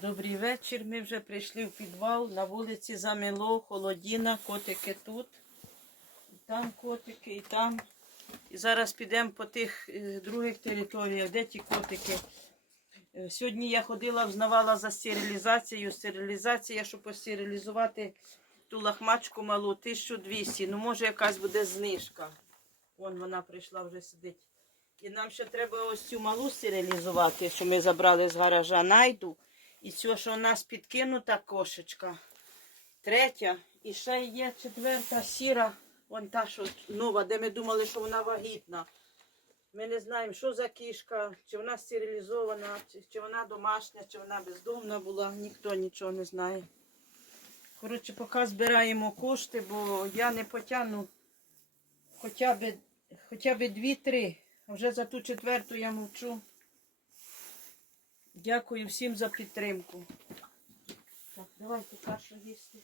Добрий вечір. Ми вже прийшли в підвал. На вулиці замело, холодіна, котики тут. І там котики, і там. І зараз підемо по тих е, других територіях, де ті котики. Е, Сьогодні я ходила, взнавала за стерилізацією. Стерилізація, щоб постерилізувати ту лахмачку малу, 1200. Ну, може, якась буде знижка. Вон вона прийшла, вже сидить. І нам ще треба ось цю малу стерилізувати, що ми забрали з гаража найду. І цю, що у нас підкинута кошечка. Третя. І ще є четверта сіра. Вон та, що нова, де ми думали, що вона вагітна. Ми не знаємо, що за кішка, чи вона стерилізована, чи, вона домашня, чи вона бездомна була. Ніхто нічого не знає. Коротше, поки збираємо кошти, бо я не потягну хоча б, хоча б дві-три. А вже за ту четверту я мовчу. Дякую всім за підтримку. Так, давайте кашу їсти.